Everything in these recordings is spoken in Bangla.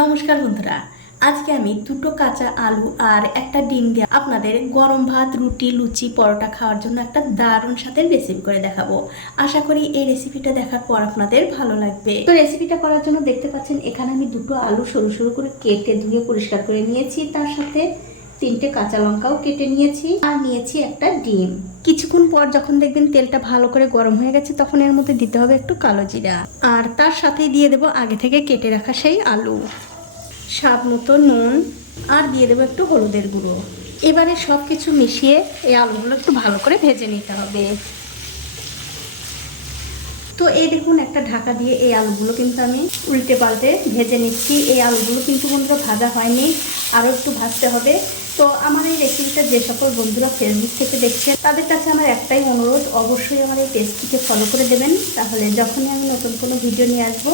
নমস্কার বন্ধুরা, আজকে আমি দুটো কাঁচা আলু আর একটা ডিম দিয়ে আপনাদের গরম ভাত, রুটি, লুচি, পরোটা খাওয়ার জন্য একটা দারুণ সাথে রেসিপি করে দেখাবো। আশা করি এই রেসিপিটা দেখার পর আপনাদের ভালো লাগবে। তো রেসিপিটা করার জন্য দেখতে পাচ্ছেন, এখানে আমি দুটো আলু সরু সরু করে কেটে ধুয়ে পরিষ্কার করে নিয়েছি। তার সাথে তিনটে কাঁচা লঙ্কাও কেটে নিয়েছি আর নিয়েছি একটা ডিম। কিছুক্ষণ পর যখন দেখবেন তেলটা ভালো করে গরম হয়ে গেছে, তখন এর মধ্যে দিতে হবে একটু কালো জিরা। আর তার সাথেই দিয়ে দেবো আগে থেকে কেটে রাখা সেই আলু। স্বাদ মতো নুন আর দিয়ে দেবো একটু হলুদের গুঁড়ো। এবারে সব কিছু মিশিয়ে এই আলুগুলো একটু ভালো করে ভেজে নিতে হবে। তো এই দেখুন, একটা ঢাকা দিয়ে এই আলুগুলো কিন্তু আমি উল্টে পাল্টে ভেজে নিচ্ছি। এই আলুগুলো কিন্তু বন্ধুরা ভাজা হয়নি, আরও একটু ভাজতে হবে। তো আমার এই রেসিপিটা যে সকল বন্ধুরা ফেসবুক থেকে দেখছে তাদের কাছে আমার একটাই অনুরোধ, অবশ্যই আমার এই পেজটিকে ফলো করে দেবেন। তাহলে যখনই আমি নতুন কোনো ভিডিও নিয়ে আসব,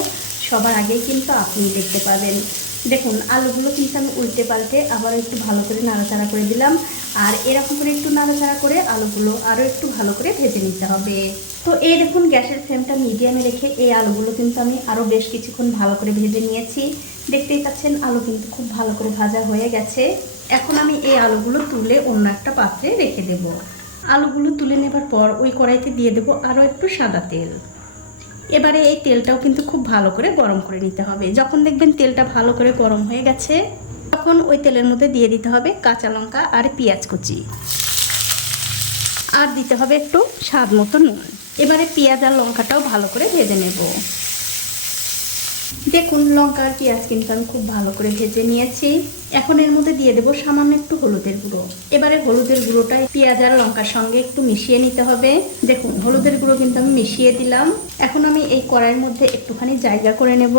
সবার আগেই কিন্তু আপনি দেখতে পাবেন। দেখুন, আলুগুলো কিন্তু আমি উল্টে পাল্টে আবার একটু ভালো করে নাড়াচাড়া করে দিলাম। আর এরকম করে একটু নাড়াচাড়া করে আলুগুলো আরও একটু ভালো করে ভেজে নিতে হবে। তো এই দেখুন, গ্যাসের ফ্লেমটা মিডিয়ামে রেখে এই আলুগুলো কিন্তু আমি আরও বেশ কিছুক্ষণ ভালো করে ভেজে নিয়েছি। দেখতেই পাচ্ছেন, আলু কিন্তু খুব ভালো করে ভাজা হয়ে গেছে। এখন আমি এই আলুগুলো তুলে অন্য একটা পাত্রে রেখে দেব। আলুগুলো তুলে নেবার পর ওই কড়াইতে দিয়ে দেবো আরও একটু সাদা তেল। এবারে এই তেলটাও কিন্তু খুব ভালো করে গরম করে নিতে হবে। যখন দেখবেন তেলটা ভালো করে গরম হয়ে গেছে, তখন ওই তেলের মধ্যে দিয়ে দিতে হবে কাঁচা লঙ্কা আর পেঁয়াজ কুচি। আর দিতে হবে একটু স্বাদ মতো নুন। এবারে পেঁয়াজ আর লঙ্কাটাও ভালো করে ভেজে নেব। দেখুন লঙ্কা আর পেঁয়াজ কিন্তু আমি খুব ভালো করে ভেজে নিয়েছি। এখন এর মধ্যে দিয়ে দেবো সামান্য একটু হলুদের গুঁড়ো। এবারে হলুদের গুঁড়োটা পেঁয়াজ আর লঙ্কার সঙ্গে একটু মিশিয়ে নিতে হবে। দেখুন, হলুদের গুঁড়ো কিন্তু আমি মিশিয়ে দিলাম। এখন আমি এই কড়াইয়ের মধ্যে একটুখানি জায়গা করে নেব।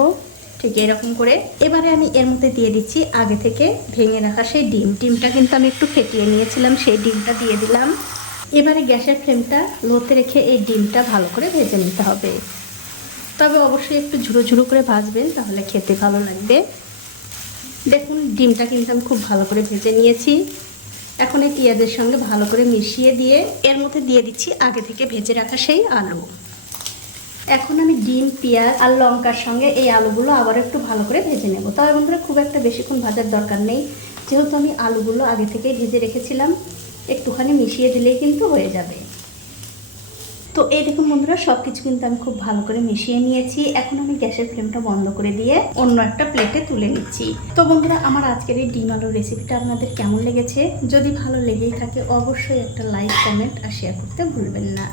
ঠিক এরকম করে। এবারে আমি এর মধ্যে দিয়ে দিচ্ছি আগে থেকে ভেঙে রাখা সেই ডিম। ডিমটা কিন্তু আমি একটু ফেটিয়ে নিয়েছিলাম, সেই ডিমটা দিয়ে দিলাম। এবারে গ্যাসের ফ্লেমটা লোতে রেখে এই ডিমটা ভালো করে ভেজে নিতে হবে। তবে অবশ্যই একটু ঝুড়ো ঝুড়ো করে ভাজবেন তাহলে খেতে ভালো লাগবে। দেখুন, ডিমটা কিন্তু আমি খুব ভালো করে ভেজে নিয়েছি। এখন এই পেঁয়াজের সঙ্গে ভালো করে মিশিয়ে দিয়ে এর মধ্যে দিয়ে দিচ্ছি আগে থেকে ভেজে রাখা সেই আলু। এখন আমি ডিম, পেঁয়াজ আর লঙ্কার সঙ্গে এই আলুগুলো আবার একটু ভালো করে ভেজে নেব। তবে বন্ধুরা, খুব একটা বেশিক্ষণ ভাজার দরকার নেই। যেহেতু আমি আলুগুলো আগে থেকেই ভেজে রেখেছিলাম, একটুখানি মিশিয়ে দিলেই কিন্তু হয়ে যাবে। তো এই দেখুন বন্ধুরা সব কিছু কিন্তু আমি খুব ভালো করে মিশিয়ে নিয়েছি। এখন আমি গ্যাসের ফ্লেমটা বন্ধ করে দিয়ে অন্য একটা প্লেটে তুলে নিচ্ছি। তো বন্ধুরা, আমার আজকের এই ডিম আলুর রেসিপিটা আপনাদের কেমন লেগেছে? যদি ভালো লেগেই থাকে, অবশ্যই একটা লাইক কমেন্ট আর শেয়ার করতে ভুলবেন না।